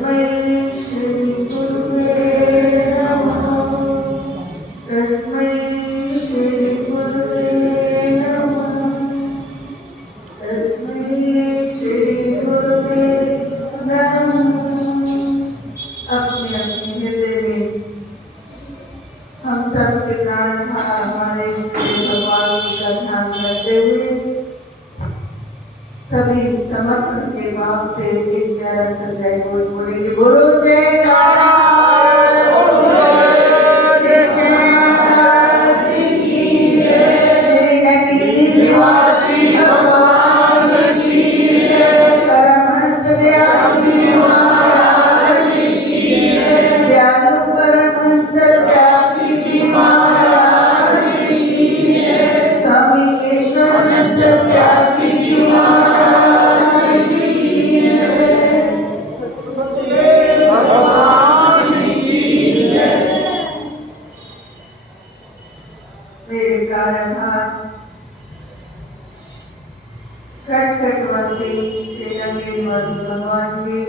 तस्मै श्री गुरुवे नमः। तस्मै श्री गुरुवे नमः। तस्मै श्री गुरुवे नमः। अपने अपने हृदय में हम सब के प्राण हमारे भगवान का ध्यान करते हुए सभी समर्पण के भाव से एक प्यारा सा जय घोष बोलेंगे। बोलो जयकारा। भगवान जी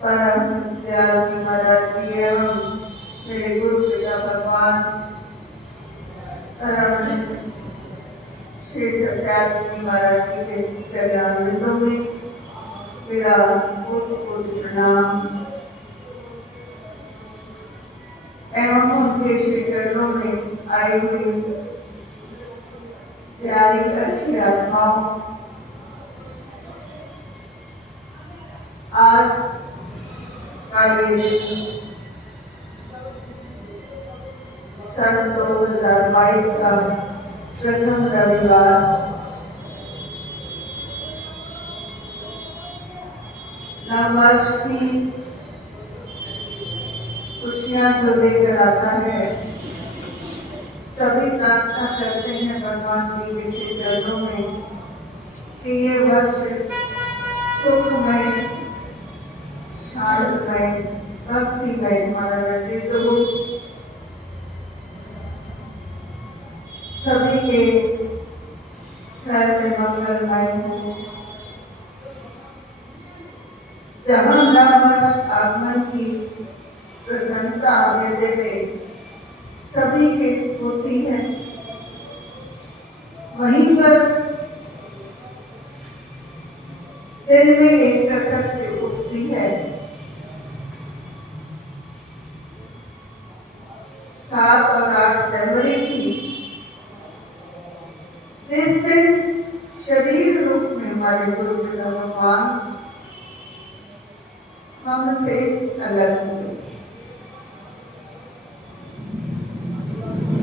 परम दयाल जी महाराज जी एवं मेरे गुरु पिता भगवान परम श्री सत्याग्रह जी महाराज जी के चरणारविंदों में मेरा कोटि प्रणाम एवं उनके श्री चरणों में आई हुई प्यारी अच्छी आत्माओं, आज का ये दिन सन 2022 का प्रथम रविवार नववर्ष की खुशियां जो लेकर आता है। सभी प्रार्थना करते हैं भगवान जी के श्री चरणों में कि ये वर्ष सुखमय, शांतिमय, भक्तिमय हमारा व्यतीत हो। सभी के घर में मंगलमय हो। जहाँ नववर्ष आगमन की प्रसन्नता हृदय में सभी के होती है, वहीं पर दिल में एक कसक से उठती है। 7 और 8 जनवरी की जिस दिन शरीर रूप में हमारे गुरु पिता भगवान हमसे अलग हुए।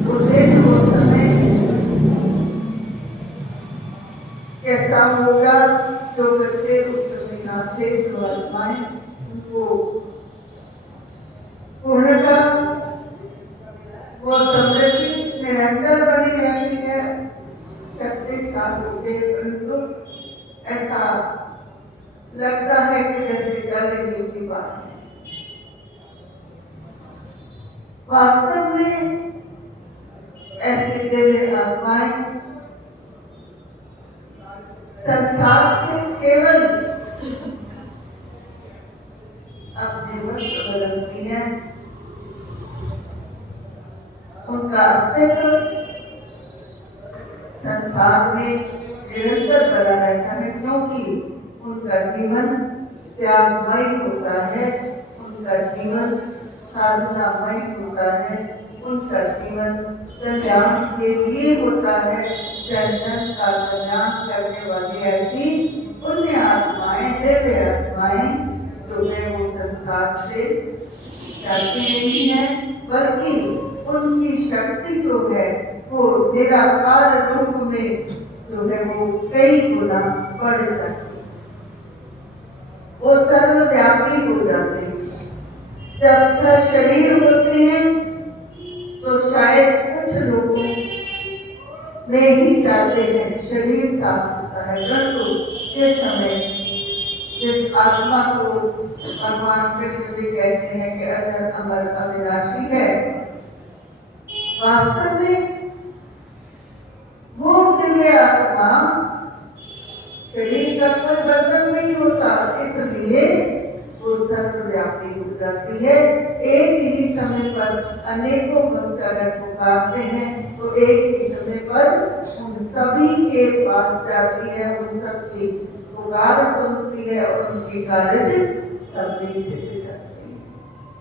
वो समय कैसा होगा? जो बच्चे उस समय ना थे, जो आत्माएं उनको पूर्णतः वो समृद्धि निरंतर बनी रहती है। 36 साल हो गए, परंतु ऐसा लगता है कि जैसे कल ही की बात है। वास्तव में ऐसे दिव्य आत्माएं संसार से केवल अपने वस्त्र बदलती हैं। उनका अस्तित्व संसार में निरंतर बना रहता है, क्योंकि उनका जीवन त्यागमय होता है, उनका जीवन साधनामय होता है, उनका जीवन कल्याण के लिए होता है। जन जन का कल्याण करने वाली ऐसी पुण्य आत्माएं, दिव्य आत्माएं जो है वो संसार से जाती नहीं है, बल्कि उनकी शक्ति जो है वो निराकार रूप में जो है वो कई गुना बढ़ जाती है। वो सर्वव्यापी हो जाते हैं। जब शरीर होते हैं तो शायद कुछ लोगों में ही जाते हैं, शरीर साफ होता है, परंतु जिस समय जिस आत्मा को भगवान कृष्ण भी कहते हैं कि अजर अमर अविनाशी है, वास्तव में वो दिव्य आत्मा शरीर का कोई बंधन नहीं होता, इसलिए जाती है। एक ही समय पर अनेकों भक्त अगर पुकारते हैं तो एक ही समय पर उन सभी के पास जाती है, उन सबकी पुकार सुनती है और उनकी कार्य तभी सिद्ध करती है।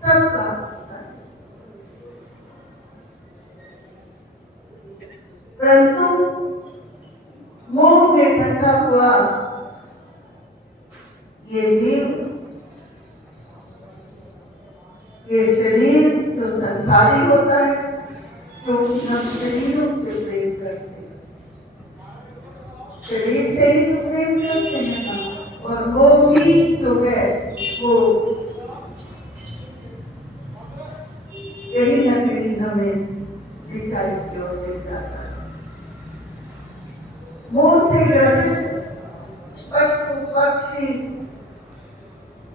सबका होता है, परंतु मोह में फंसा हुआ ये जीव, ये शरीर जो संसारी होता है, तो हम शरीरों से प्रेम करते हैं, शरीर से ही तो प्रेम करते हैं हम। और मोह भी जो है वो कहीं ना कहीं हमें विचार की ओर ले जाता है। मोह से ग्रसित पशु पक्षी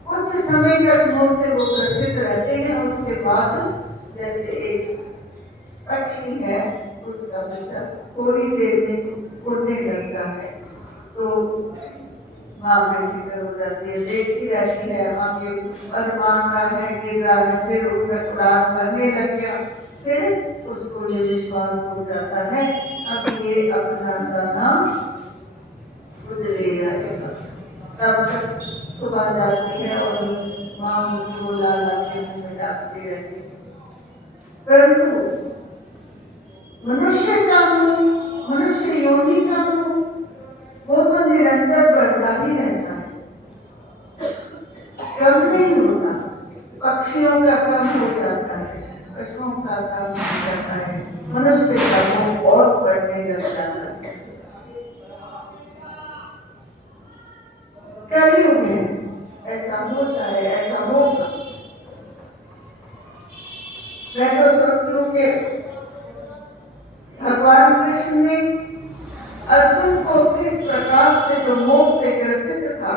कुछ समय तक मोह से वो ग्रसित रहते हैं, उसके बाद जैसे एक पक्षी है, उसका बच्चा थोड़ी देर में उड़ने लगता है तो माँ बेफिक्र हो जाती है, देखती रहती है, आगे अरमान का है, गिर रहा है, फिर उड़ान करने लग गया, फिर उसको ये विश्वास हो जाता है अब ये अपना दाना खुद ले आएगा। तब तक सुबह जाती है और माँ उनको लाला के मुँह में डालती रहती है। परंतु मनुष्य का मुँह, मनुष्य योनि का मुँह, वो तो निरंतर बढ़ता ही रहता है, कम नहीं होता। पक्षियों का कम हो जाता है, पशुओं का कम हो जाता है, मनुष्य का मुँह और बढ़ने लग जाता है। कलयुग है, ऐसा होता है, ऐसा होगा। मैं तो सोचती हूँ कि भगवान कृष्ण ने अर्जुन को किस प्रकार से जो मोह से ग्रसित था,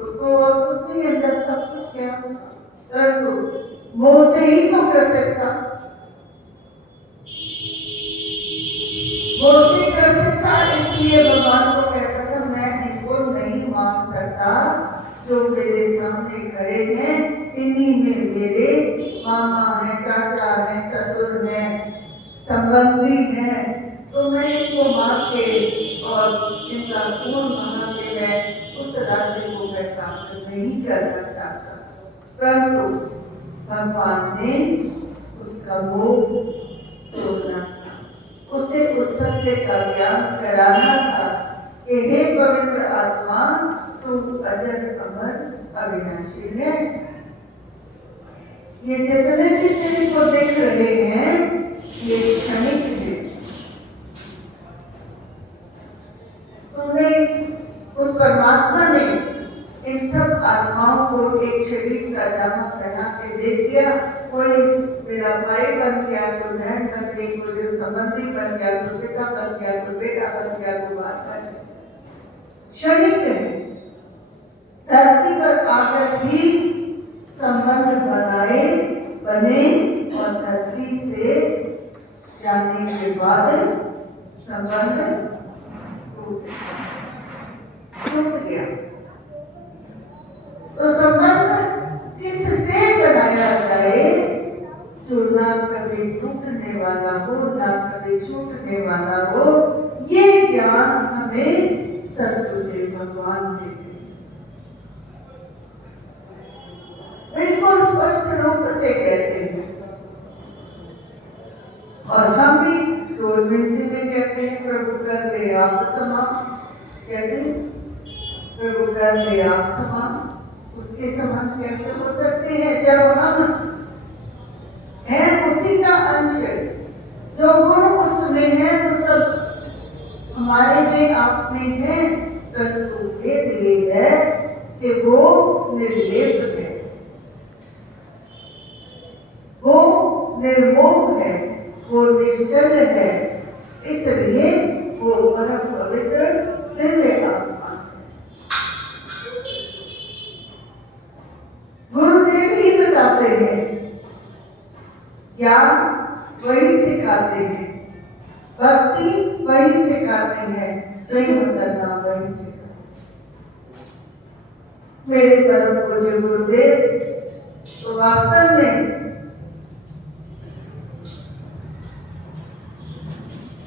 उसको और कुछ नहीं, अंदर सब कुछ क्या, परंतु मोह से ही तो ग्रसित था, मोह से ग्रसित था, इसलिए भगवान को कहता था मैं इनको नहीं मान सकता, जो मेरे सामने खड़े हैं इन्हीं में मेरे मामा है, चाचा है, ससुर है, संबंधी हैं, तो मैं इनको मार के और इनका खून बहा के मैं उस राज्य को मैं प्राप्त नहीं करना चाहता। परंतु भगवान ने उसका मोह तोड़ना था, उसे उस सत्य का ज्ञान कराना था कि हे पवित्र आत्मा, तू अजर अमर अविनाशी है। ये जितने भी तेरे को देख रहे हैं ये क्षणिक है। तूने उस परमात्मा ने इन सब आत्माओं को एक शरीर का जामा पहना के दे दिया। कोई मेरा भाई बन गया, कोई बहन बन गई, कोई संबंधी बन गया, कोई पिता बन गया, कोई बेटा बन गया, कोई माँ बन गया, क्षणिक है। धरती पर आकर भी संबंध बने और धरती से जाने के बाद संबंध टूट गया। तो संबंध किससे बनाया जाए जो ना कभी टूटने वाला हो, ना कभी छूटने वाला हो, ये ज्ञान हमें सद्गुरुदेव भगवान देते हैं। बिल्कुल स्पष्ट रूप से कहते हैं और हम भी रोज विनती में कहते हैं प्रभु कर ले आप समान, कहते हैं प्रभु कर ले आप समान। उसके समान कैसे हो सकते हैं जब हम हैं उसी का अंश। जो गुण उसमें है वो सब हमारे में आप में है, परंतु भेद ये है कि वो निर्लेप है, वो निर्मोह है, वो निश्चल है, इसलिए वो परम पवित्र दिव्य आत्मा है। गुरुदेव ही बताते हैं, ज्ञान वही सिखाते हैं, भक्ति वही सिखाते हैं, प्रेम करना वही सिखाते हैं। मेरे परम पूज्य गुरुदेव तो वास्तव में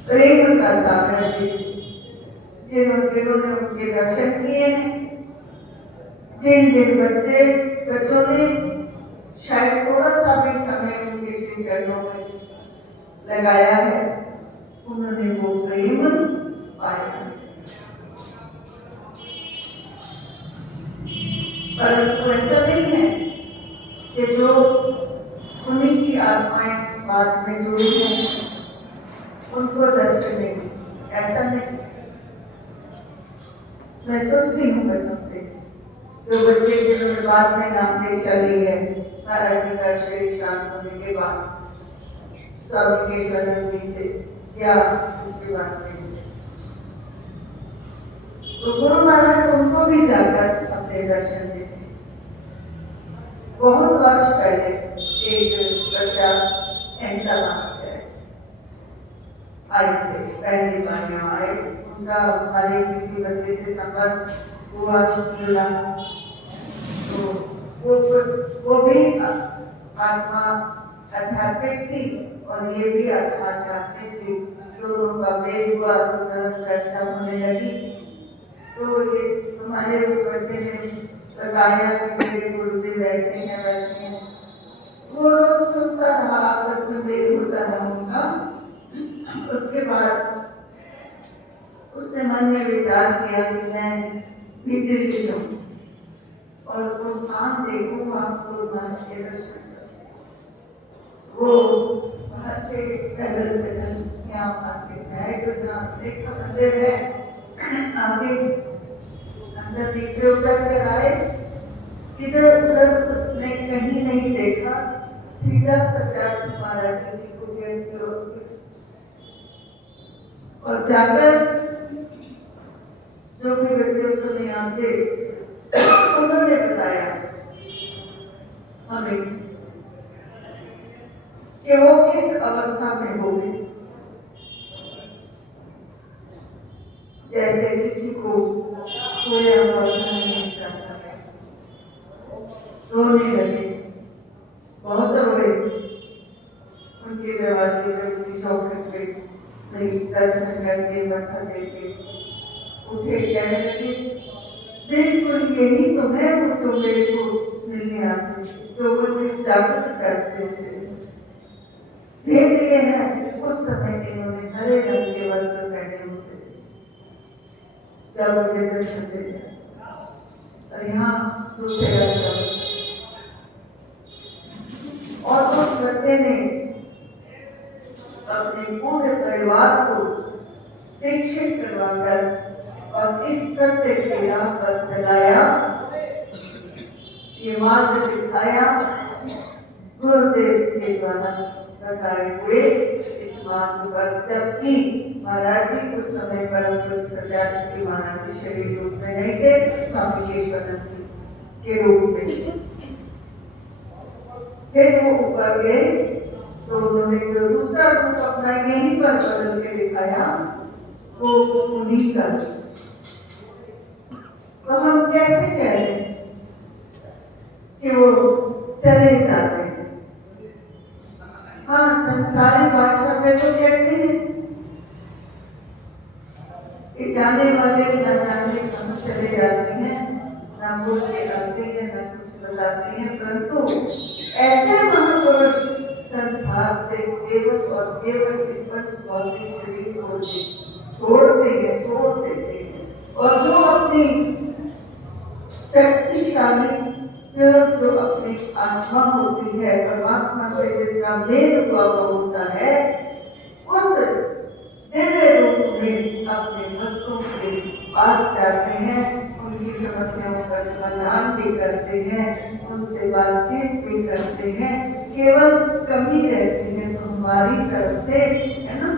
प्रेम का सागर है। जिन्होंने उनके दर्शन किए हैं, जिन बच्चों ने शायद थोड़ा सा भी समय उनके श्री चरणों में लगाया है, उन्होंने वो प्रेम पाया। परंतु ऐसा नहीं है कि जो उन्हीं की आत्माएं बाद में जुड़ी हैं उनको दर्शन नहीं, ऐसा नहीं। मैं सुनती हूँ बच्चों से, जो बच्चे जिन्होंने बाद में नाम दीक्षा ली है महाराज जी का शरीर शांत होने के बाद, स्वामी केशवानंद जी से या उसके बाद में, तो गुरु महाराज उनको भी जाकर अपने दर्शन देते। बहुत वर्ष पहले एक बच्चा अहमदाबाद से आए थे, पहली बार यहाँ आए, उनका हमारे किसी बच्चे से संपर्क हुआ, मिला, तो वो भी आत्मा आध्यात्मिक थी और ये भी आत्मा आध्यात्मिक थी। दोनों का मेल हुआ तो धर्म चर्चा होने लगी। तो ये हमारे उस बच्चे ने बताया कि मेरे गुरुदेव ऐसे हैं वैसे हैं। वो रोज सुनता रहा, आपस में मेल होता रहा उनका। उसके बाद उसने मन में विचार किया कि मैं भी दिल्ली जाऊं और वो स्थान देखूंगा, गुरु महाराज के दर्शन करूं। वो बाहर से पैदल यहाँ आके आए, तो जहाँ एक मंदिर है आगे अंदर नीचे उतर कर आए, इधर उधर उसने कहीं नहीं देखा, सीधा सत्यार्थ महाराज जी की कुटिया की ओर और जाकर जो भी बच्चे उस समय आते उन्होंने बताया हमें कि वो किस अवस्था में हो गए। जैसे किसी को सोया हुआ नहीं जाता है, रोने लगे, बहुत रोए। उनके दरवाजे पे, उनकी चौखट पे दर्शन करके मत्था टेके उठे, कहने लगे बिल्कुल यही तो है वो जो मेरे को मिलने आते, जो मुझे जागृत करते थे। देख लिए हैं उस समय इन्होंने हरे रंग के वस्त्र पहने होते थे जब मुझे दर्शन देते, और यहाँ दूसरे रंग का वस्त्र। और उस बच्चे ने अपने पूरे परिवार को दीक्षित करवाकर और इस सत्य के राह पर चलाया, ये मार्ग दिखाया। गुरुदेव के द्वारा बताए हुए इस मार्ग पर, जबकि महाराज जी उस समय परम पूज्य सत्यार्थ जी महाराज जी शरीर रूप में नहीं थे, स्वामी केशवानंद जी के रूप में। फिर वो ऊपर गए तो उन्होंने जो दूसरा रूप अपना यहीं पर बदल के दिखाया, वो उन्हीं का। तो हम कैसे कह रहे हैं कि वो चले जाते हैं? हाँ, संसारी भाषा में तो कहते हैं कि जाने वाले न जाने कहाँ चले जाते हैं, न बोल के आते हैं, न कुछ बताते हैं, परंतु ऐसे महापुरुष संसार से केवल और केवल इस पर भौतिक शरीर को छोड़ देते हैं, और जो अपनी शक्तिशाली जो अपनी आत्मा होती है, परमात्मा से जिसका मेल हुआ होता है, उस दिव्य रूप में अपने भक्तों के पास जाते हैं, उनकी समस्याओं का समाधान भी करते हैं, उनसे बातचीत भी करते हैं। केवल कमी रहती है तो हमारी तरफ से, है ना,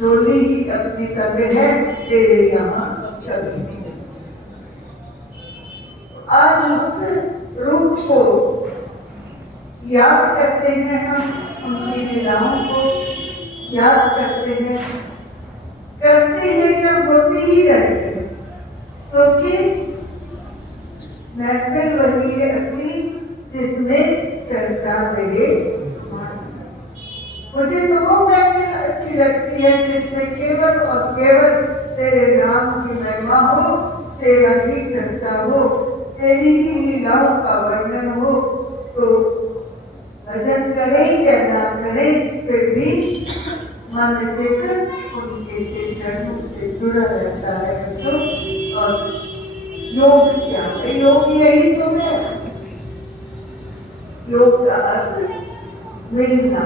जोली ही अपनी तबे है, तेरे यहाँ कभी नहीं। आज उस रूप को याद करते हैं, हम उनकी लीलाओं को याद करते हैं जब होती ही रहती है, क्योंकि महफिल बनी है अच्छी, जिसमें चर्चा रहे। मुझे तो वो महफिल अच्छी लगती है जिसमें केवल और केवल तेरे नाम की महिमा हो, तेरा ही चर्चा हो, तेरी ही लीलाओं का वर्णन हो। तो भजन करें या ना करें, फिर भी मन चित्त उनके से चरणों से जुड़ा रहता है बच्चों। और योग क्या है? योग यही तो है। योग का अर्थ मिलना,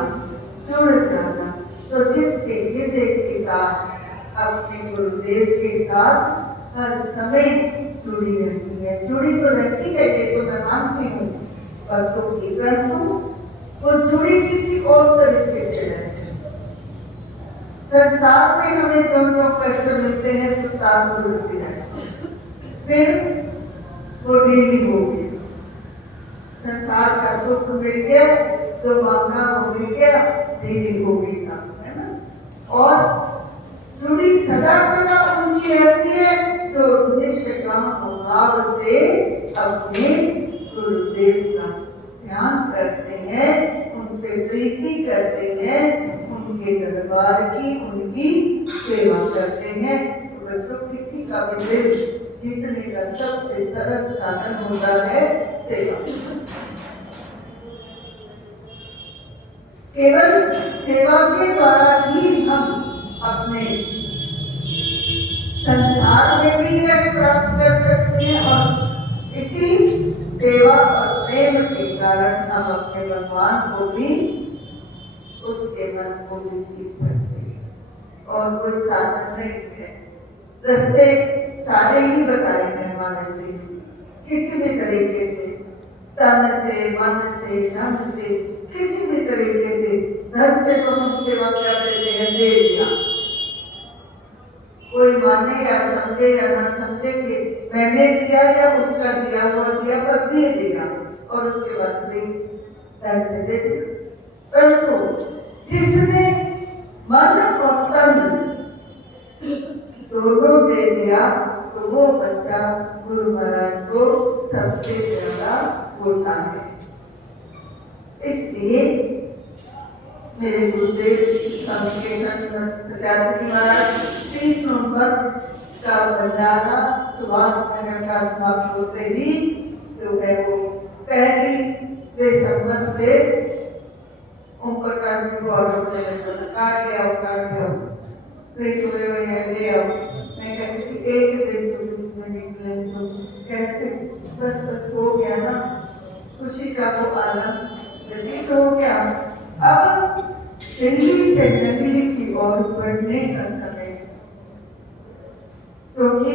जुड़ जाना। तो जिसके हृदय की तार अपने गुरुदेव के साथ हर समय जुड़ी रहती है, जुड़ी तो रहती है, ये तो मैं मानती हूँ, परंतु वो जुड़ी किसी और तरीके से रहती है। संसार में हमें जो कष्ट मिलते हैं तो तार जुड़ती रहती है, फिर वो ढीली हो गई। संसार का सुख मिल गया तो मांगा वो मिल गया, ढीली हो गई था, है ना। और जुड़ी सदा सदा उनकी रहती है जो निष्काम भाव से अपने गुरुदेव का ध्यान करते हैं, उनसे प्रीति करते हैं, उनके दरबार की उनकी सेवा करते हैं। तो बच्चों, किसी का भी दिल जीतने का सबसे सरल साधन होता है सेवा। केवल सेवा के द्वारा ही हम अपने संसार में भी यश प्राप्त कर सकते हैं और इसी सेवा और प्रेम के कारण हम अपने भगवान को भी, उसके मन को भी जीत सकते हैं। और कोई साधन नहीं है, रास्ते सारे ही बताए हैं महाराज जी ने, किसी भी तरीके से, तन से, मन से, धन से, किसी भी तरीके से। धन से तो हम सेवा कर देते हैं, दे दिया, कोई माने या समझे या ना समझे कि मैंने दिया या उसका दिया हुआ दिया, पर दे दिया और उसके बाद भी धन से दे दिया। परंतु जिसने मन और तन दोनों दे दिया तो वो बच्चा गुरु महाराज को सबसे प्यारा होता है। इसलिए मेरे गुरुदेव स्वामी केशवानंद जी महाराज 30 नवंबर का भंडारा सुभाष नगर का समाप्त होते ही जो है वो 1 दिसंबर से ओम प्रकाश जी को ऑर्डर देने काट लिया ले आओ। मैं कहती थी एक दिन तो बीच में निकले तो कहते बस हो गया ना, खुशी का वो आलम व्यतीत हो गया। अब दिल्ली से नगली की ओर बढ़ने का समय, क्योंकि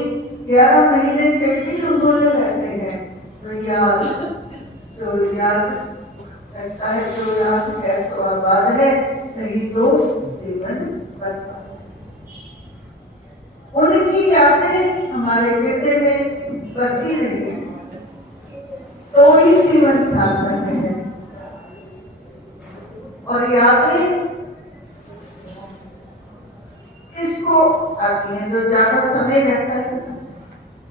11 महीने फिर भी उन्होंने रहते हैं। तो याद करता है, जो याद है तो आबाद है, नहीं तो जीवन बर्बाद। उनकी यादें हमारे हृदय में बसी रही तो ही जीवन सार्थक है। और यादें किसको आती हैं? जो ज्यादा समय रहता है,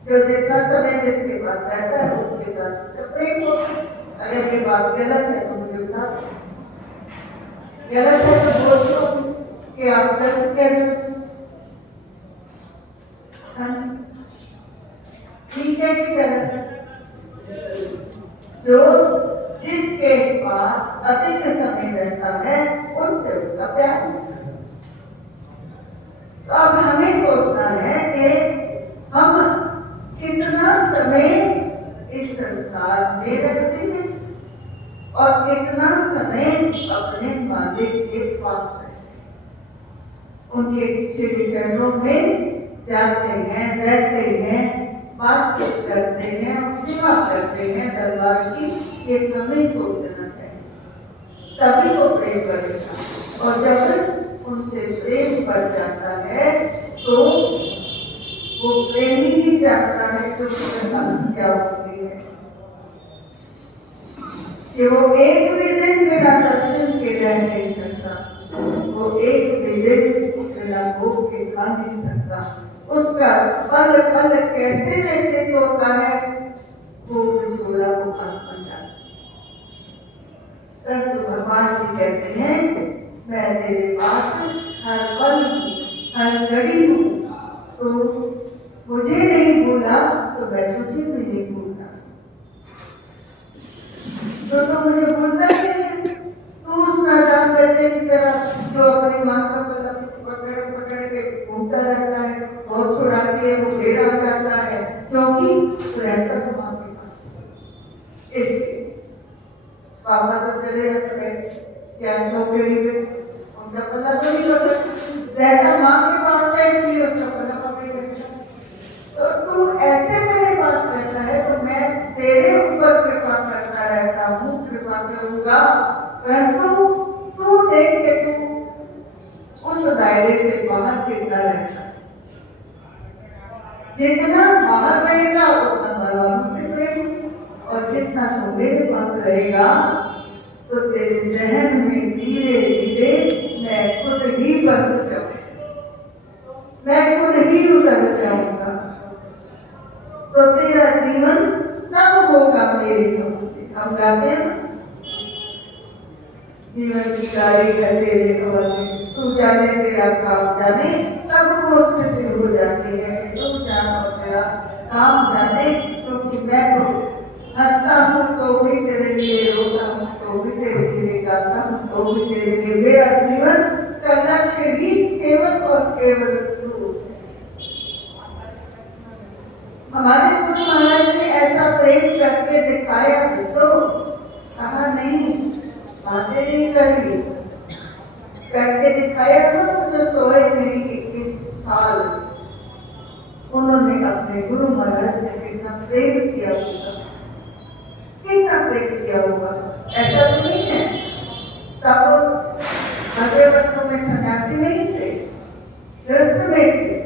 जो जितना समय जिसके पास रहता है उसके साथ प्रेम होता है। अगर ये बात गलत है तो मुझे बता दो, गलत है तो बोल दो कि आप गलत कह रहे हो। ठीक है कि गलत? जो जिसके पास अधिक समय रहता है उससे उसका प्यार होता है। तो अब हमें सोचना है कि हम कितना समय इस संसार में रहते हैं और कितना समय अपने मालिक के पास रहते हैं, उनके श्री चरणों में जाते हैं, रहते हैं, बातचीत करते हैं, सेवा करते हैं दरबार की। ये हमें सोचना चाहिए, तभी तो प्रेम बढ़ेगा। और जब उनसे प्रेम बढ़ जाता है तो वो प्रेमी ही जानता है कि उसमें हालत क्या होती है, कि वो एक भी दिन बिना दर्शन के रह नहीं सकता, वो एक भी दिन बिना भूख के खा नहीं सकता। उसका पल पल कैसे व्यतीत होता है, वो छोड़ा वो आत्मा जानता। भगवान जी कहते हैं मैं तेरे पास हर पल हर घड़ी हूँ, तो मुझे नहीं भूला तो मैं तुझे भी नहीं भूलता। तो मुझे भूलता ही नहीं है। तू उस नादान बच्चे की तरह जो अपनी माँ का गला पीछे पकड़ पकड़ के घूमता रहता है, बहुत छुड़ाती है, वो फिर आ जाता है, क्योंकि रहता तो माँ के पास। इसलिए पापा तो चले जाते बैठे क्या नौकरी में, उनका पल्ला तो नहीं पकड़ रहता, माँ के पास है इसलिए उसका पल्ला पकड़े बैठा। तो तू ऐसे मेरे पास रहता है तो मैं तेरे ऊपर कृपा करता रहता हूँ, कृपा करूंगा, परंतु तू देख के तू उस दायरे से बाहर कितना रहता है। जितना बाहर रहेगा उतना भगवान से प्रेम, और जितना तू मेरे पास रहेगा तो तेरे जहन में धीरे धीरे मैं खुद ही बस जाऊंगा, मैं खुद ही उतर जाऊंगा। तो तेरा जीवन तब होगा मेरे हवाले। हम गाते हैं ना, जीवन की गाड़ी है तेरे हवाले, तू जाने तेरा काम जाने, तब पोस्ट पे हो जाती है कि तू जान और तेरा काम जाने। क्योंकि मैं तो हंसता हूँ तो भी तेरे लिए, रोता हूँ तो भी तेरे लिए, गाता हूँ तो भी तेरे लिए। मेरा जीवन का लक्ष्य ही केवल और केवल तू। हमारे गुरु महाराज ने ऐसा प्रेम करके दिखाया तो कहा नहीं, बातें नहीं करी, करके दिखाया तो जो सोए नहीं 21 साल उन्होंने अपने गुरु महाराज से कितना प्रेम किया होगा, कितना प्रेम किया होगा। ऐसा तो नहीं है तब भगवे वस्त्रों में सन्यासी नहीं थे, गृहस्थ में थे,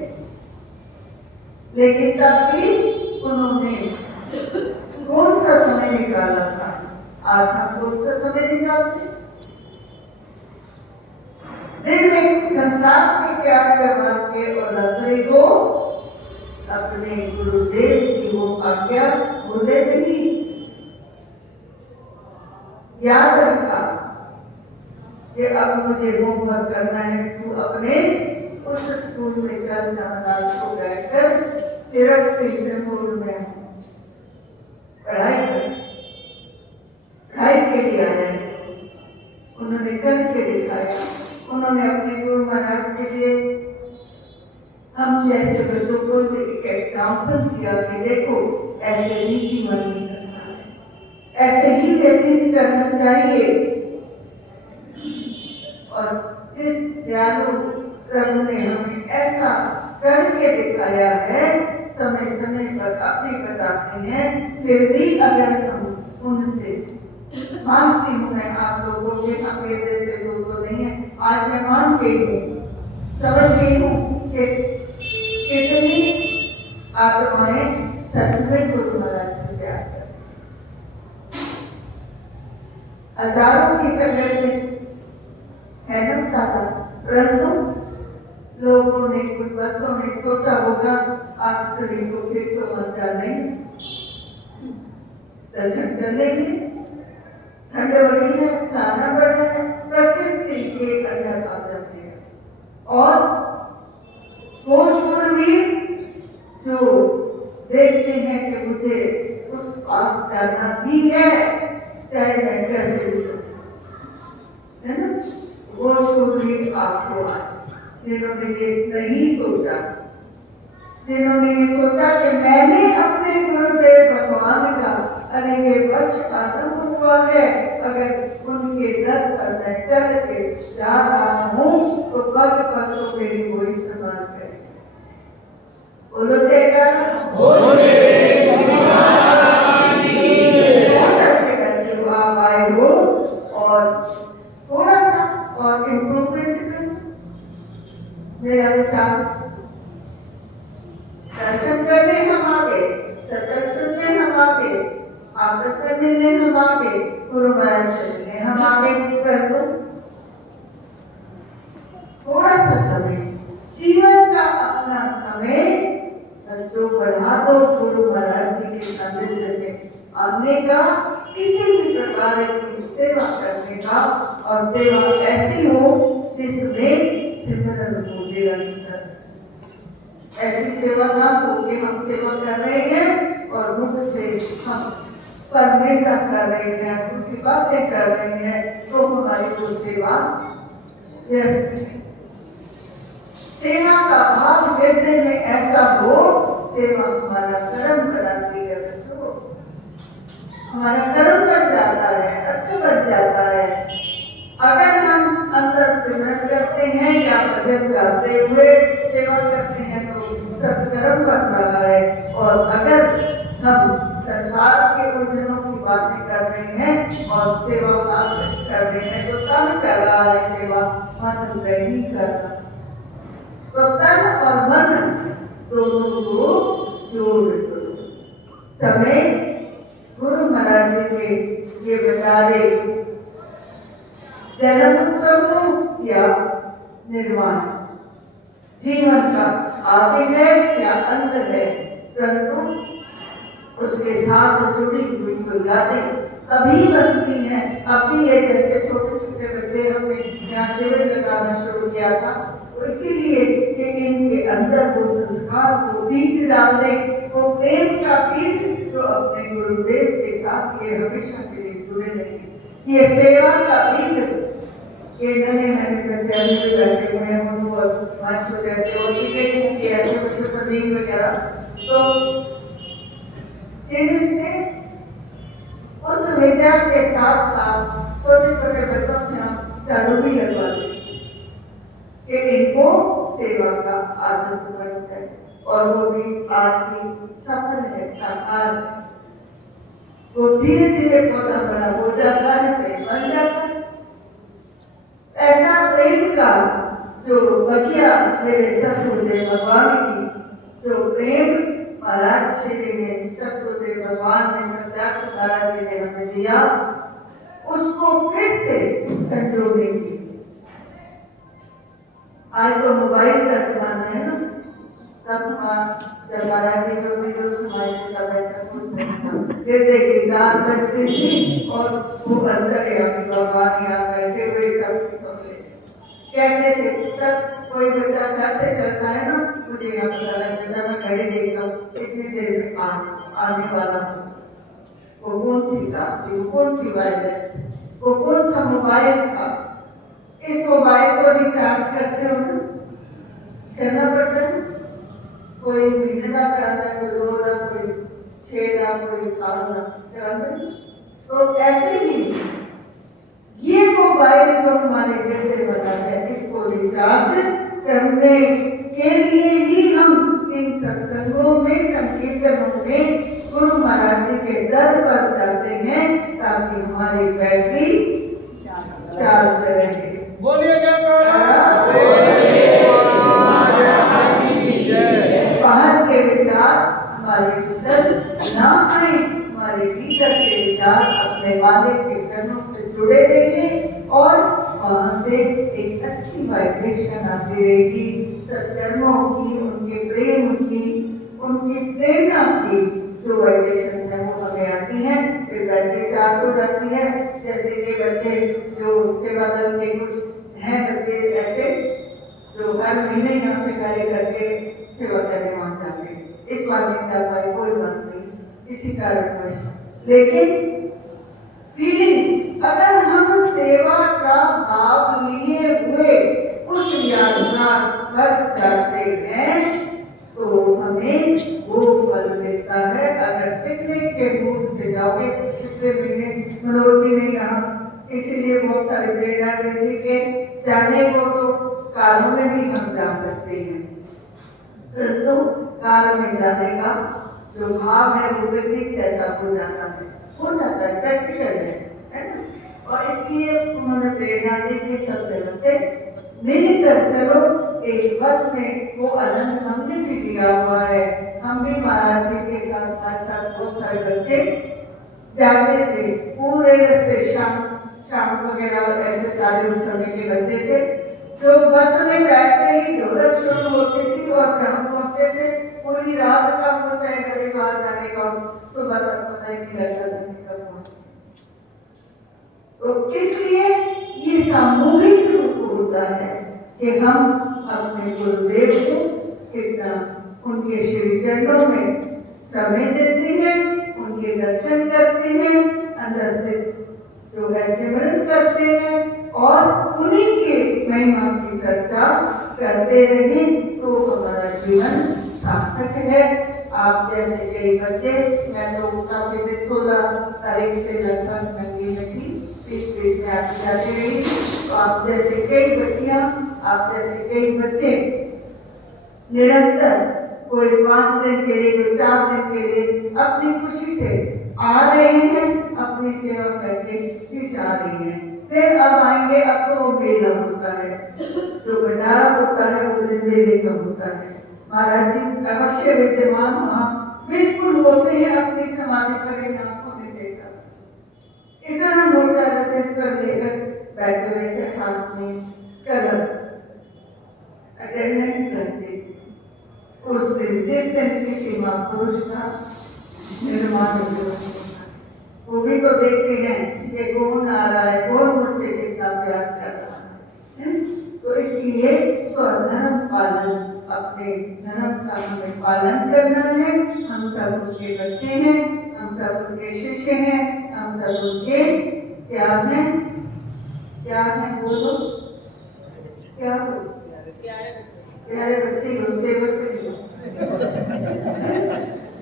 लेकिन तब भी उन्होंने कौन सा समय निकाला था। आज हम कौन सा समय निकालते, दिन में संसार के प्यारे व्यवहार के और नजरे को अपने गुरुदेव की वो आज्ञा भूले नहीं। याद रखा कि अब मुझे होमवर्क करना है, तू अपने उस स्कूल में चल जहाँ रात को बैठकर सिर्फ टीचर बोल में पढ़ाई कर, पढ़ाई के लिए आया। उन्होंने करके दिखाया, उन्होंने अपने गुरु महाराज के लिए हम जैसे बच्चों को एक एग्जाम्पल दिया कि देखो ऐसे भी जीवन नहीं करना है, ऐसे ही व्यतीत करना चाहिए। और जिस दयालु प्रभु ने हमें ऐसा करके दिखाया है, समय समय पर अपने बताते हैं, फिर भी अगर हम उनसे मानती हूँ, मैं आप लोगों के अकेले से तो नहीं है, आज मैं मान गई हूँ, समझ गई हूँ कि कितनी आत्माएं सच में गुरु महाराज से प्यार करती। हजारों की संगत में है ना दादा, परंतु लोगों ने, कुछ भक्तों ने सोचा होगा 8 तारीख को फिर तो वहां जाएंगे, दर्शन कर लेंगे, ठंड बड़ी है, खाना बड़ा है, प्रकृति के अंदर आ जाते हैं। और वो शूरवीर जो देखते हैं कि मुझे उस पार जाना ही है, चाहे मैं कैसे भी हूँ, है ना, वो शूरवीर आपको आज जिन्होंने ये नहीं सोचा, जिन्होंने ये सोचा कि मैंने अपने गुरुदेव भगवान का अनेक वर्ष आरंभ हुआ है, अगर उनके दर पर मैं चल के जा रहा हूँ तो पग पग तो मेरी वही संभाल करे। बोलो जयकारा, बहुत अच्छे बच्चे हो आप आए हो, और थोड़ा सा और इम्प्रूवमेंट करो। मेरा विचार, दर्शन करने हम आगे, सत्संग सुनने हम आगे, आपस में मिलने हम आगे, गुरु महाराज से मिलने हम आगे, परंतु थोड़ा सा समय, जीवन का अपना समय जो बढ़ा दो गुरु महाराज जी के सानिध्य में आने का, किसी भी प्रकार की सेवा करने का, और सेवा ऐसी हो जिसमें सिमरन हो निरंतर। ऐसी सेवा ना हो कि हम सेवा कर रहे हैं और मुख से हम परमेता कर रहे हैं, कुछ बातें कर रहे हैं, तो हमारी वो सेवा व्यर्थ है। सेवा का भाव हृदय में ऐसा हो, सेवा हमारा कर्म बनाती है बच्चों, हमारा कर्म बन जाता है, अच्छा बन जाता है। अगर हम अंदर सिमरन करते हैं या भजन गाते हुए सेवा करते हैं तो सत्कर्म बन रहा है, और अगर हम संसार के उलझनों की बातें कर रहे हैं और सेवा कर रहे हैं तो तन कर रहा है सेवा, मन नहीं कर रहा। तो तन और मन दोनों को जोड़ दो। समय गुरु महाराज जी के ये बताए जन्म उत्सव हो या निर्माण, जीवन का आदि है या अंत है, परंतु उसके साथ जुड़ी हुई तो यादें तभी बनती हैं। अभी ये जैसे छोटे छोटे बच्चे हमने यहाँ शिविर लगाना शुरू किया था, तो इसीलिए कि इनके अंदर वो संस्कार को बीज डाल दें, वो प्रेम का बीज जो अपने गुरुदेव के साथ ये हमेशा के लिए जुड़े रहेंगे। ये सेवा का बीज, ये नन्हे नन्हे बच्चे अभी भी बैठे हुए हैं, छोटे ऐसे ऐसे बच्चों पर नींद वगैरह, तो जिनसे उस विद्या के साथ साथ छोटे छोटे बच्चों से हम झाड़ू भी लगवाते कि इनको सेवा का आदत बन जाए, और वो भी आज भी सफल है, साकार है। वो धीरे धीरे पौधा बड़ा हो जाता है, पेड़ बन जाता है। ऐसा प्रेम का जो बगिया मेरे सतगुरुदेव भगवान की जो प्रेम महाराज श्री ने, सतगुरुदेव भगवान ने, सत्याग्रह महाराज जी ने हमें दिया, उसको फिर से संजोने की। आज तो मोबाइल का जमाना है ना, तब जब महाराज जी जो सुनाए थे तब ऐसा कुछ नहीं था। हृदय की दान बजती थी और वो अंदर भगवान यहाँ बैठे हुए सब सुन ले कहते थे। तब कोई बच्चा घर से चलता है ना, मुझे यहाँ पता लग जाता, मैं घड़ी देखता हूँ कितनी देर में आने वाला हूँ। वो कौन सी कार थी, वो कौन सी वायरलेस थी, वो कौन सा मोबाइल था। इस मोबाइल को रिचार्ज करते हो ना, करना पड़ता है। कोई महीने का कराता है, कोई 2 लाख, कोई 6 लाख, कोई 7 लाख कराता है। तो ऐसे ही ये मोबाइल जो हमारे हृदय बना है, इसको रिचार्ज करने के लिए ही हम इन सत्संगों में, संकीर्तनों में गुरु महाराज जी के दर पर जाते हैं, ताकि हमारी बैटरी चार्ज रहे। बोलिए बाहर के विचार हमारे भीतर ना आए, हमारे भीतर के विचार अपने मालिक के चरणों से जुड़े रहेंगे और वहां से एक अच्छी वाइब्रेशन आती रहेगी। सत्कर्मों की, उनके प्रेम की, उनकी प्रेरणा की जो वाइब्रेशन है वो हमें आती हैं, फिर बैटरी चार्ज हो जाती है। जैसे कि बच्चे जो सेवा दल के कुछ हैं बच्चे ऐसे जो हर महीने यहाँ से गाड़ी करके सेवा करने वहां जाते हैं। इस बार नहीं जा पाए, कोई बात नहीं, किसी कारणवश, लेकिन फीलिंग अगर हम सेवा का भाव लिए हुए उस यात्रा पर जाते हैं तो हमें वो फल मिलता है। अगर पिकनिक के मूड से जाओगे, पिछले महीने मनोज जी ने यहाँ इसीलिए बहुत सारी प्रेरणा दी थी कि जाने को तो कारों में भी हम जा सकते हैं, परंतु कार में जाने का जो भाव है वो पिकनिक जैसा हो जाता है, प्रैक्टिकल है ना। और इसलिए उन्होंने प्रेरणा दी कि सब जगह से मिलकर चलो एक बस में। वो आनंद हमने भी लिया हुआ है, हम भी महाराज जी के साथ, हमारे साथ बहुत सारे बच्चे जाते थे पूरे रास्ते, शाम वगैरह ऐसे सारे उस समय के बच्चे थे जो बस में बैठते ही ढोलक शुरू होती थी और जहाँ पहुँचते थे पूरी रात का हो, चाहे हरिद्वार जाने का सुबह तक पता ही नहीं लगता था कब पहुँचे। तो इसलिए ये सामूहिक रूप होता है कि हम अपने गुरुदेव को कितना उनके श्री चरणों में समय देते हैं, उनके दर्शन करते हैं, अंदर से जो है सिमरन करते हैं और उन्हीं के महिमा की चर्चा करते रहे तो हमारा जीवन सार्थक है। आप जैसे कई बच्चे, मैं तो काफी दिन 16 तारीख से लगभग नकली में थी, पीठ में आती जाती रही, तो आप जैसे कई बच्चियां, आप जैसे कई बच्चे निरंतर कोई 5 दिन के लिए, कोई 4 दिन के लिए अपनी खुशी से आ रहे हैं, अपनी सेवा करके भी जा रही हैं। फिर अब आएंगे, अब तो वो मेला होता है, जो भंडारा होता है वो दिन मेले का होता है। महाराज जी अवश्य विद्यमान वहाँ बिल्कुल होते हैं, अपनी समाधि पर इन आंखों ने देखा। इतना मोटा रजिस्टर लेकर बैठे हुए थे, हाथ में कलम, अटेंडेंस लगती। उस दिन जिस दिन किसी महापुरुष का निर्माण वो भी तो देखते हैं कि कौन आ रहा है, कौन मुझसे कितना प्यार कर रहा है। तो इसलिए स्वधर्म पालन, अपने धर्म का हमें पालन करना है। हम सब उसके बच्चे हैं, हम सब उनके शिष्य हैं, हम सब उनके क्या हैं, क्या हैं बोलो, क्या हो, प्यारे बच्चे हो, सेवक नहीं हो।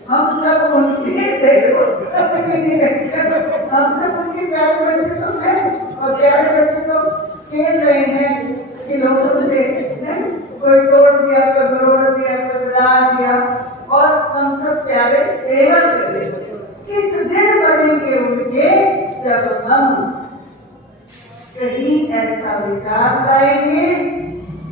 हम सब उनके, देखो हम सब उनके प्यारे बच्चे तो हैं, और प्यारे बच्चे तो खेल रहे हैं खिलौनों से, कोई तोड़ दिया, कोई मरोड़ दिया, कोई बना दिया, और हम सब प्यारे सेवक किस दिन बनेंगे उनके, जब हम कहीं ऐसा विचार लाएंगे,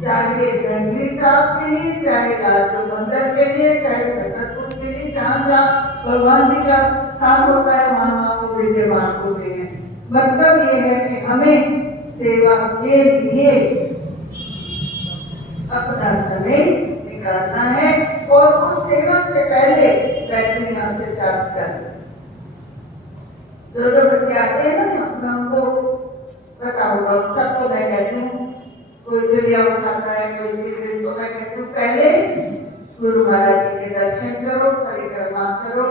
चाहे गंगली साहब के लिए, चाहे लाजो मंदिर के लिए, चाहे छतरपुर के लिए, जहाँ जहाँ भगवान जी का स्थान होता है वहाँ वो विद्यमान होते हैं। मतलब ये है कि हमें सेवा के लिए अपना समय निकालना है, और उस सेवा से पहले बैटरी यहाँ से चार्ज कर। जो बच्चे आते हैं ना, मैं उनको पता होगा, सबको मैं कहती हूँ, कोई चलिया उठाता है, कोई किस दिन, तो मैं कहती हूँ पहले गुरु महाराज जी के दर्शन करो, परिक्रमा करो।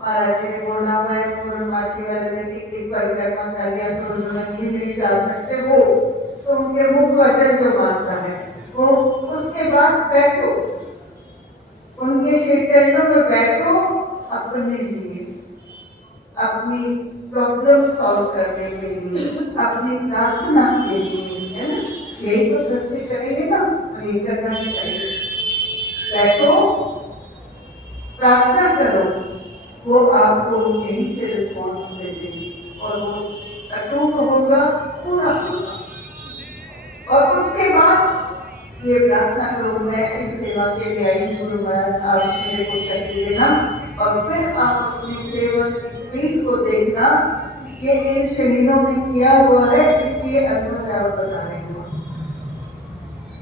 महाराज जी ने बोला हुआ है पूर्णमासी वाले दिन 21 परिक्रमा कर लिया, नहीं जा सकते वो, तो उनके मुख वचन जो मानता है वो, उसके बाद बैठो उनके श्री चरणों में, बैठो अपने लिए, अपनी प्रॉब्लम सॉल्व करने के लिए, अपनी प्रार्थना के लिए, है ना, यही तो दृष्टि करेंगे ना, यही करना चाहिए। बैठो, प्रार्थना करो, वो आपको यहीं से रिस्पॉन्स दे देगी, और वो अटूट होगा, पूरा होगा। और उसके बाद ये प्रार्थना करो, मैं इस सेवा के लिए आई, गुरु महाराज आप मेरे को शक्ति देना, और फिर आप अपनी सेवा की स्पीड को देखना, ये इन शहीदों ने किया हुआ है, इसलिए अद्भुत आप बता रहे हो।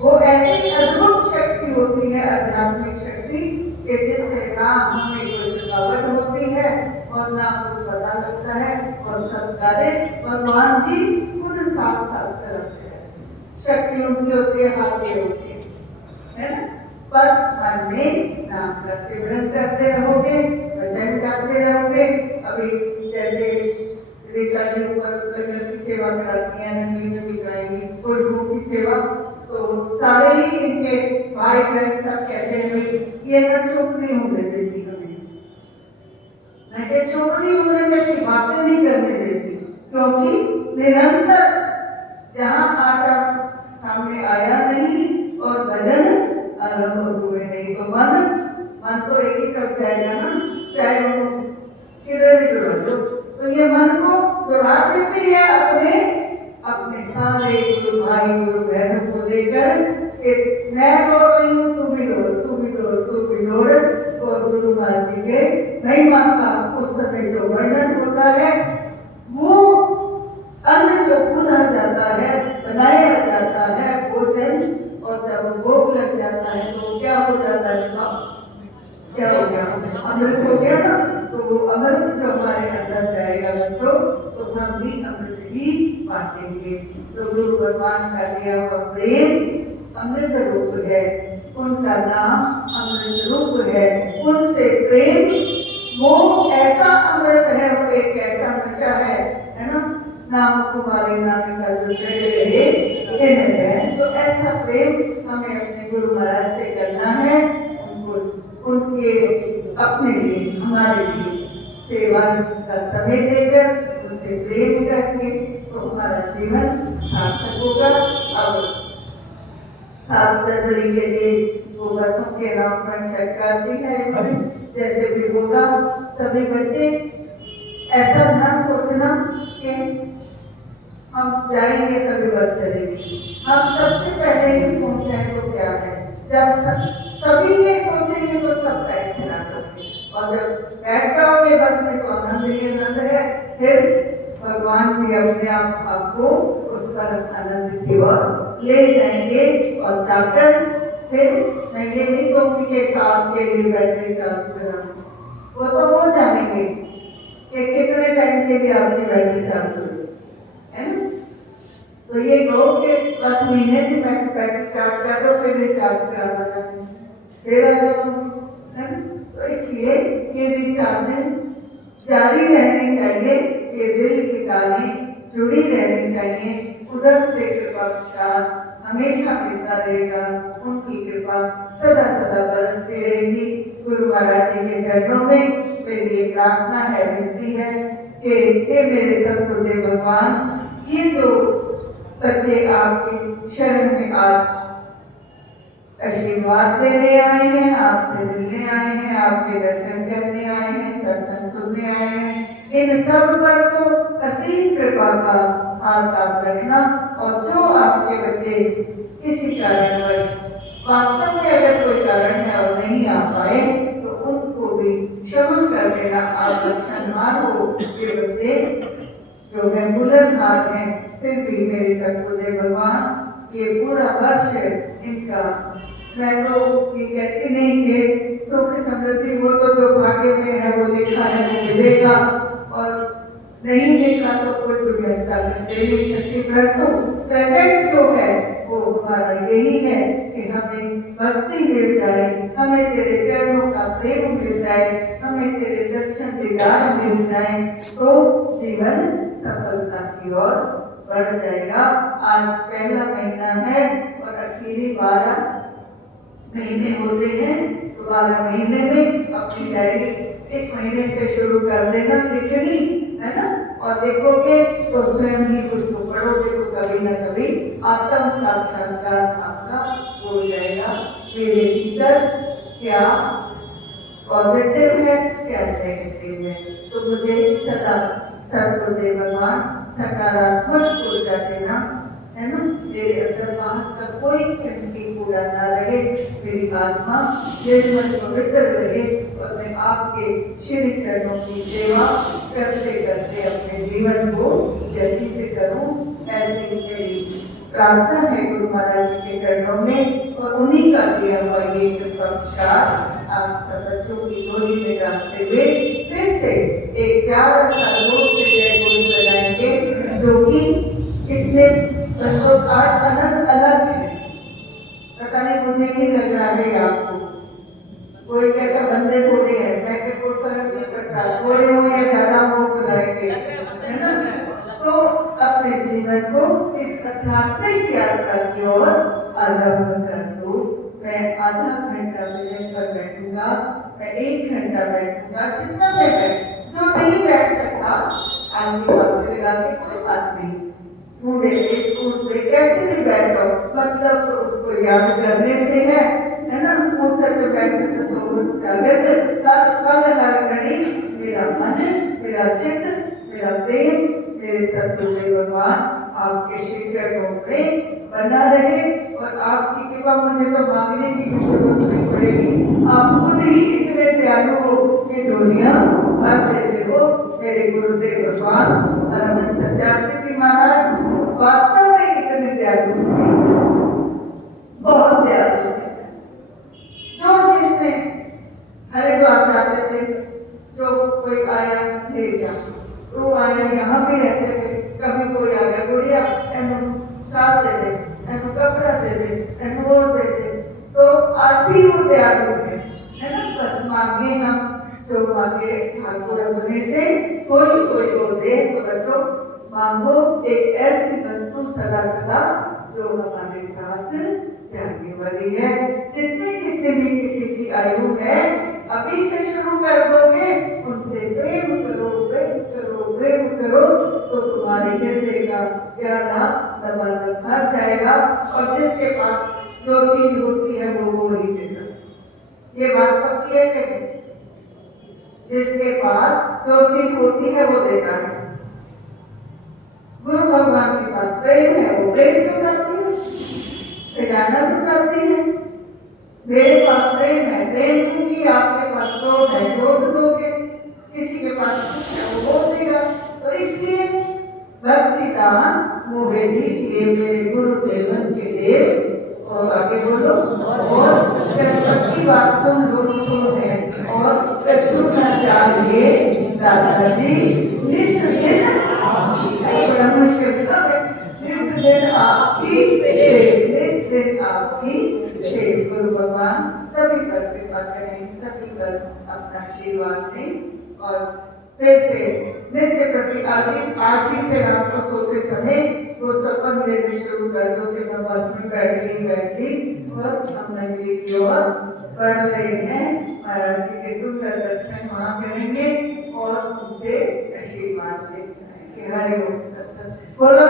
वो ऐसी अद्भुत शक्ति होती है, आध्यात्मिक शक्ति, कि जिससे ना हमें कोई थकावट होती है और ना कुछ पता लगता है, और सब कार्य भगवान जी खुद साथ साथ करते हैं। शक्ति उनकी होती है, हाथी होती है ना, पर मन में नाम का सिमरन करते रहोगे, भजन करते रहोगे। अभी जैसे रीता जी ऊपर लंगर की सेवा कराती हैं, नंदी में भी कराएंगी गुरुओं की सेवा, तो सारे ही इनके भाई बहन सब कहते हैं भाई ये ना चुप नहीं होने देती हमें, मैं चुप नहीं होने देती, बातें नहीं करने देती, क्योंकि निरंतर जहाँ आटा सामने आया नहीं और भजन आरंभ हुए नहीं, तो मन तो एक ही तरफ जाएगा ना, चाहे वो किधर भी जुड़ा दो, तो ये मन को जुड़ा देती है अपने सारे गुरु भाई गुरु बहनों को लेकर, कि मैं दौड़ रही हूँ, तू भी दौड़, तू भी दौड़, तू भी दौड़। और गुरु महाराज जी के महिमा का उस समय जो वर्णन होता है, वो अन्न जो भुना जाता है, बनाया जाता है भोजन, और जब भोग लग जाता है तो क्या हो जाता है, क्या हो गया, अमृत हो गया ना। तो वो अमृत जो हमारे अंदर जाएगा बच्चों, तो हम भी अमृत ही बांटेंगे। तो गुरु भगवान का दिया हुआ प्रेम अमृत रूप है, उनका नाम अमृत रूप है। उनसे प्रेम वो ऐसा अमृत है, वो एक ऐसा नशा है ना। नाम कुमारी नाम का जो है तो ऐसा प्रेम हमें अपने गुरु महाराज से करना है। उनको उनके अपने लिए हमारे लिए सेवा का समय देकर उनसे प्रेम करके तो हमारा जीवन सार्थक होगा। अब 7 जनवरी के लिए वो बसों के अनाउंसमेंट सेट कर दी है। जैसे भी होगा सभी बच्चे ऐसा ना सोचना कि हम जाएंगे तभी बस चलेगी। हम सबसे पहले ही पहुंचे तो क्या है, जब सभी ये सोचेंगे तो सब टाइम से ना चलेंगे। और जब बैठ जाओगे बस में तो आनंद ही आनंद है। फिर भगवान जी अपने आप आपको उस पर आनंद की ओर ले जाएंगे। और जाकर फिर मैं ये नहीं कहूँगी कि साल के लिए बैटरी चार्ज करा, वो तो वो जानेंगे कि कितने टाइम के लिए आपकी बैटरी चार्ज होगी, है ना। तो ये कहो कि बस महीने की बैटरी चार्ज कर दो, फिर रिचार्ज कराना चाहिए, फिर आ जाओगे, है ना। तो इसलिए ये रिचार्जिंग जारी रहनी चाहिए, ये दिल की तारें जुड़ी रहनी चाहिए। उधर से कृपा प्रसाद हमेशा मिलता रहेगा, उनकी कृपा सदा सदा बरसती रहेगी। गुरु महाराज जी के चरणों में मेरी ये प्रार्थना है, विनती है कि हे मेरे सतगुरुदेव भगवान, ये जो बच्चे आपके शरण में आज आशीर्वाद लेने आए हैं, आपसे मिलने आए हैं, आपके दर्शन करने आए हैं, सत्संग सुनने आए हैं, इन सब पर तो असीम कृपा का हाथ आप रखना। और जो आपके बच्चे किसी कारणवश वास्तव में अगर कोई कारण है और नहीं आ पाए तो उनको भी क्षमा कर देना। आप लक्षणहार हो, ये बच्चे जो है बुलंदहार हैं, फिर भी मेरे सतगुरुदेव भगवान ये पूरा वर्ष इनका, मैं तो ये कहती नहीं कि सुख समृद्धि वो तो जो भाग्य में है वो लिखा है वो मिलेगा, और नहीं लिखा तो कोई दुर्घटना दे नहीं सकती। परंतु प्रेजेंट जो है वो हमारा यही है कि हमें भक्ति मिल जाए, हमें तेरे चरणों का प्रेम मिल जाए, हमें तेरे दर्शन दीदार मिल जाए, तो जीवन सफलता की ओर बढ़ जाएगा। आज पहला महीना है और आखिरी 12 महीने होते हैं, तो 12 महीने में अपनी डायरी इस महीने से शुरू कर देना लिखनी, है ना। और देखोगे तो स्वयं ही उसको पढ़ोगे तो कभी ना कभी आत्म साक्षात्कार आपका हो जाएगा। मेरे भीतर क्या पॉजिटिव है, क्या नेगेटिव है, तो मुझे सदा सतगुरुदेव भगवान सकारात्मक ऊर्जा देना, है ना। मेरे अंदर बाहर का कोई गंदगी कूड़ा ना रहे, मेरी आत्मा निर्मल पवित्र रहे और मैं आपके श्री चरणों की सेवा करते करते अपने जीवन को व्यतीत करूं। ऐसी मेरी प्रार्थना है गुरु महाराज जी के चरणों में। और उन्हीं का दिया हुआ ये कृपा प्रसाद आप सब बच्चों की झोली में डालते हुए फिर से एक प्यारा सा जोर से जय घोष लगाएंगे, जो कि इतने आज आनंद अलग है। पता नहीं मुझे ही लग रहा है आपको, कोई कहता बंदे थोड़े हैं, मैं के कोई फर्क नहीं पड़ता, थोड़े हो या ज्यादा हो बुलाएंगे, है ना। तो अपने जीवन को इस आध्यात्मिक यात्रा की ओर आरंभ कर दो। मैं आधा घंटा भजन पर बैठूंगा, मैं 1 घंटा बैठूंगा, जितना मैं बैठ, जो नहीं बैठ सकता आंधी बातें लगा के कोई बात नहीं, मुझे स्कूल पे कैसे भी बैठ जाओ, मतलब तो उसको याद करने से है ना। उठकर तो बैठे तो सोबत जागत हर पल हर घड़ी मेरा मन, मेरा चित्त, मेरा प्रेम मेरे सतगुरुदेव भगवान आपके श्री चरणों में बना रहे। और आपकी कृपा मुझे तो मांगने की भी जरूरत नहीं पड़ेगी, आप खुद ही इतने दयालु हो कि झोलियां भर देते हो। मेरे गुरुदेव भगवान परमहंस सत्यार्थी जी महाराज वास्तव में इतने दयालु थे, बहुत दयालु थे। जो जिसने हरिद्वार जाते थे, जो कोई आया ले जा, वो आया यहाँ भी रहते थे, कभी कोई आ गया गुड़िया एनु साथ दे दे, एनु कपड़ा दे दे, एनु वो दे दे, तो आज भी वो दयालु है ना। बस मांगे हम जो मांगे ठाकुर अपने से सोई सोई को दे। तो बच्चों मांगो एक ऐसी वस्तु सदा सदा जो हमारे साथ जाने वाली है। जितने जितने भी किसी की आयु है अभी से शुरू कर दोगे, उनसे प्रेम करो, प्रेम करो, प्रेम करो, तो तुम्हारे हृदय का प्याला लबालब भर जाएगा। और जिसके पास जो चीज होती है वो वही देता। ये बात पक्की है कि जिसके पास जो चीज होती है वो देता है। गुरु भगवान के पास प्रेम है, वो प्रेम लुटाती है, खजाना लुटाती है। मेरे पास प्रेम है, प्रेम दूंगी, आपके पास क्रोध है, क्रोध दोगे, किसी के पास कुछ है वो बोल देगा। तो इसलिए भक्ति दान मुझे दीजिए मेरे गुरुदेवन के देव। और आगे बोलो, और की बात सुन लो, सुन है और सुनना चाहिए दादाजी। इस दिन बड़ा मुश्किल था, इस दिन आपकी सेव, इस दिन आपकी सेव। गुरु भगवान सभी पर कृपा करें, सभी पर अपना आशीर्वाद दें। और फिर से नित्य प्रति आज ही से रात को सोते समय वो सपन लेने शुरू कर दो कि मैं बस में बैठी और हम नगरी की ओर बढ़ रहे हैं। महाराज जी के सुंदर दर्शन वहाँ करेंगे और उनसे आशीर्वाद लेते हैं। हरि ओम। बोलो